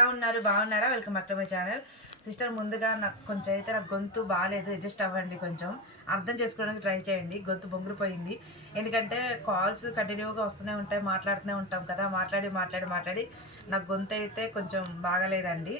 ఎలా ఉన్నారు? బాగున్నారా? Welcome back to my channel sister ముందుగా నాకు కొంచెం అయితే నాకు గొంతు బాగాలేదు అడ్జస్ట్ అవ్వండి కొంచెం. అర్థం చేసుకోవడానికి ట్రై చేయండి. గొంతు బొంగురిపోయింది. ఎందుకంటే కాల్స్ కంటిన్యూగా వస్తూనే ఉంటాయి మాట్లాడుతూనే ఉంటాం కదా. మాట్లాడి మాట్లాడి మాట్లాడి నాకు గొంతు అయితే కొంచెం బాగాలేదండి.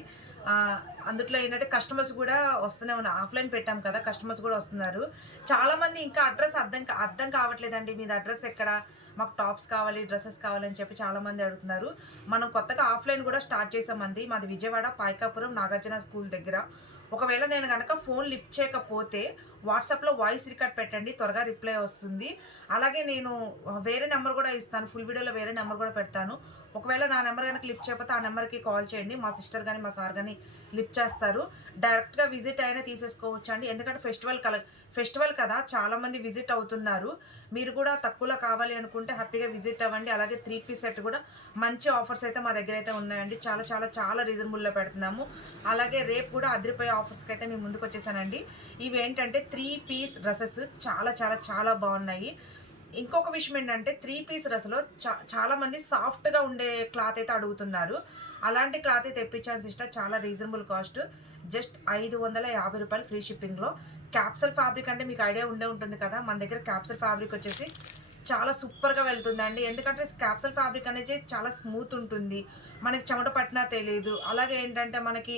అందుట్లో ఏంటంటే కస్టమర్స్ కూడా వస్తూనే ఉన్నారు ఆఫ్లైన్ పెట్టాం కదా కస్టమర్స్ కూడా వస్తున్నారు. చాలామంది ఇంకా అడ్రస్ అర్థం కా- అర్థం కావట్లేదండి మీది అడ్రస్ ఎక్కడ? మాకు టాప్స్ కావాలి డ్రెస్సెస్ కావాలి అని చెప్పి చాలామంది అడుగుతున్నారు. మనం కొత్తగా ఆఫ్లైన్ కూడా స్టార్ట్ చేసామండి మాది విజయవాడ పాయకాపురం నాగార్జున స్కూల్ దగ్గర. ఒకవేళ నేను కనుక ఫోన్ లిఫ్ట్ చేయకపోతే వాట్సాప్లో వాయిస్ రికార్డ్ పెట్టండి త్వరగా రిప్లై వస్తుంది. అలాగే నేను వేరే నెంబర్ కూడా ఇస్తాను ఫుల్ వీడియోలో వేరే నెంబర్ కూడా పెడతాను. ఒకవేళ నా నెంబర్ కనుక లిఫ్ట్ చేయకపోతే ఆ నెంబర్కి కాల్ చేయండి మా సిస్టర్ కానీ మా సార్ కానీ లిఫ్ట్ చేస్తారు. డైరెక్ట్గా విజిట్ అయినా తీసేసుకోవచ్చు అండి ఎందుకంటే ఫెస్టివల్ కల ఫెస్టివల్ కదా చాలామంది విజిట్ అవుతున్నారు. మీరు కూడా తక్కువలో కావాలి అనుకుంటే హ్యాపీగా విజిట్ అవ్వండి. అలాగే త్రీ పీస్ సెట్ కూడా మంచి ఆఫర్స్ అయితే మా దగ్గర అయితే ఉన్నాయండి. చాలా చాలా చాలా రీజనబుల్లో పెడుతున్నాము. అలాగే రేపు కూడా అదిరిపోయే ఆఫర్స్కి అయితే మేము ముందుకు వచ్చేసానండి. ఇవి ఏంటంటే త్రీ పీస్ డ్రెస్సెస్ చాలా చాలా చాలా బాగున్నాయి. ఇంకొక విషయం ఏంటంటే త్రీ పీస్ డ్రెస్లో చా చాలామంది సాఫ్ట్గా ఉండే క్లాత్ అయితే అడుగుతున్నారు. అలాంటి క్లాత్ అయితే తెప్పించాల్సి ఇష్టం చాలా రీజనబుల్ కాస్ట్ జస్ట్ ఐదు వందల యాభై రూపాయలు ఫ్రీ షిప్పింగ్లో క్యాప్సల్ ఫ్యాబ్రిక్ అంటే మీకు ఐడియా ఉండే ఉంటుంది కదా? మన దగ్గర క్యాప్సల్ ఫ్యాబ్రిక్ వచ్చేసి చాలా సూపర్గా వెళ్తుందండి. ఎందుకంటే క్యాప్సల్ ఫ్యాబ్రిక్ అనేది చాలా స్మూత్ ఉంటుంది. మనకి చెమట పట్టినా తెలియదు అలాగే ఏంటంటే మనకి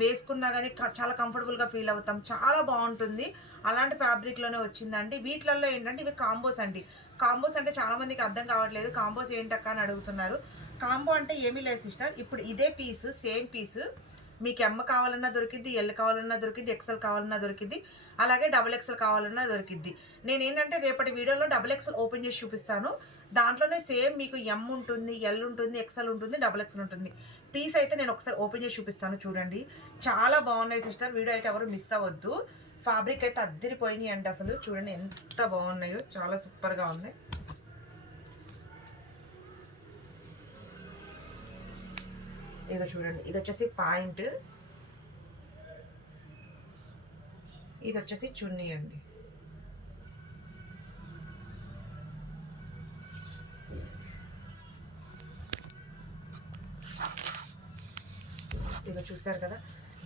వేసుకున్నా కానీ చాలా కంఫర్టబుల్గా ఫీల్ అవుతాం. చాలా బాగుంటుంది. అలాంటి ఫ్యాబ్రిక్లోనే వచ్చిందండి. వీటిలలో ఏంటంటే ఇవి కాంబోస్ అండి. కాంబోస్ అంటే చాలామందికి అర్థం కావట్లేదు. కాంబోస్ ఏంటక్క అని అడుగుతున్నారు. కాంబో అంటే ఏమీ లేదు సిస్టర్ ఇప్పుడు ఇదే పీస్ సేమ్ పీస్ మీకు ఎమ్ కావాలన్నా దొరికిద్ది ఎల్ కావాలన్నా దొరికిద్ది ఎక్సెల్ కావాలన్నా దొరికిద్ది అలాగే డబుల్ ఎక్సెల్ కావాలన్నా దొరికిద్ది. నేను ఏంటంటే రేపటి వీడియోలో డబుల్ ఎక్సెల్ ఓపెన్ చేసి చూపిస్తాను. దాంట్లోనే సేమ్ మీకు ఎమ్ ఉంటుంది ఎల్ ఉంటుంది ఎక్సెల్ ఉంటుంది డబుల్ ఎక్సెల్ ఉంటుంది. పీస్ అయితే నేను ఒకసారి ఓపెన్ చేసి చూపిస్తాను చూడండి. చాలా బాగున్నాయి సిస్టర్ వీడియో అయితే ఎవరు మిస్ అవ్వద్దు. ఫ్యాబ్రిక్ అయితే అద్దరిపోయినాయి అండి అసలు. చూడండి ఎంత బాగున్నాయో చాలా సూపర్గా ఉన్నాయి. ఇదో చూడండి. ఇది వచ్చేసి పాయింట్. ఇది వచ్చేసి చున్నీ అండి. ఇదిగో చూసారు కదా?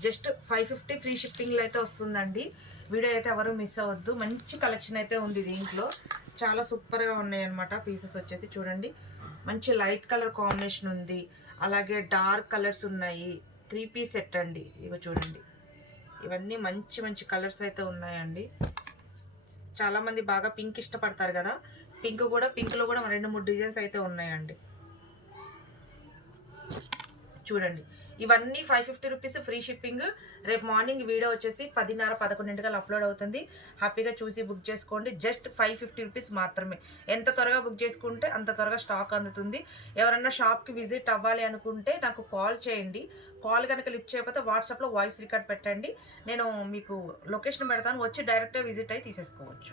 జస్ట్ ఫైవ్ ఫిఫ్టీ ఫ్రీ షిప్పింగ్లో అయితే వస్తుందండి. వీడియో అయితే ఎవరు మిస్ అవ్వద్దు. మంచి కలెక్షన్ అయితే ఉంది దీంట్లో. చాలా సూపర్గా ఉన్నాయి అనమాట పీసెస్ వచ్చేసి చూడండి. మంచి లైట్ కలర్ కాంబినేషన్ ఉంది. అలాగే డార్క్ కలర్స్ ఉన్నాయి. త్రీ పీస్ సెట్ అండి. ఇగో చూడండి. ఇవన్నీ మంచి మంచి కలర్స్ అయితే ఉన్నాయండి. చాలామంది బాగా పింక్ ఇష్టపడతారు కదా. పింక్ కూడా పింక్లో కూడా రెండు మూడు డిజైన్స్ అయితే ఉన్నాయండి. చూడండి. ఇవన్నీ five fifty rupees free shipping రేపు మార్నింగ్ వీడియో వచ్చేసి పదిన్నర పదకొండింటికల్ అప్లోడ్ అవుతుంది. హ్యాపీగా చూసి బుక్ చేసుకోండి. జస్ట్ ఫైవ్ ఫిఫ్టీ రూపీస్ మాత్రమే. ఎంత త్వరగా బుక్ చేసుకుంటే అంత త్వరగా స్టాక్ అందుతుంది. ఎవరన్నా షాప్కి విజిట్ అవ్వాలి అనుకుంటే నాకు కాల్ చేయండి. కాల్ కనుక లిఫ్ట్ చేయకపోతే వాట్సాప్లో వాయిస్ రికార్డ్ పెట్టండి. నేను మీకు లొకేషన్ పెడతాను. వచ్చి డైరెక్ట్గా విజిట్ అయ్యి తీసేసుకోవచ్చు.